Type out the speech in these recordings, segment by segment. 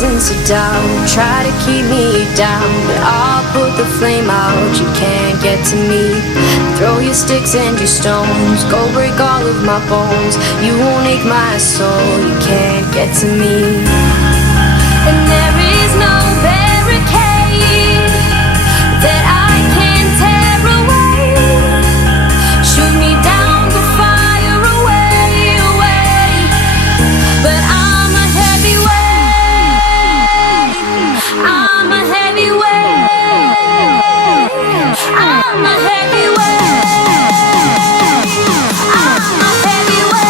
reasons to doubt, try to keep me down, but I'll put the flame out. You can't get to me. Throw your sticks and your stones, go break all of my bones. You won't ache my soul, you can't get to me. And there is no barricade that I can tear away. Shoot me down to fire away, away. But I'm a heavyweight, I'm a heavyweight, I'm a heavyweight, I'm a heavyweight.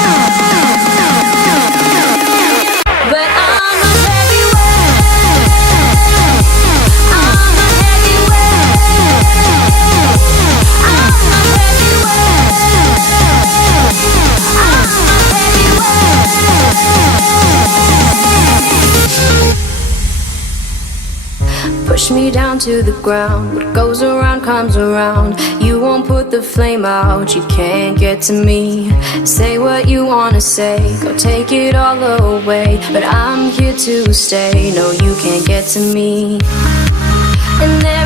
But I'm a push me down to the ground. What goes around comes around. You won't put the flame out, you can't get to me. Say what you wanna say, go take it all away, but I'm here to stay. No, you can't get to me. And there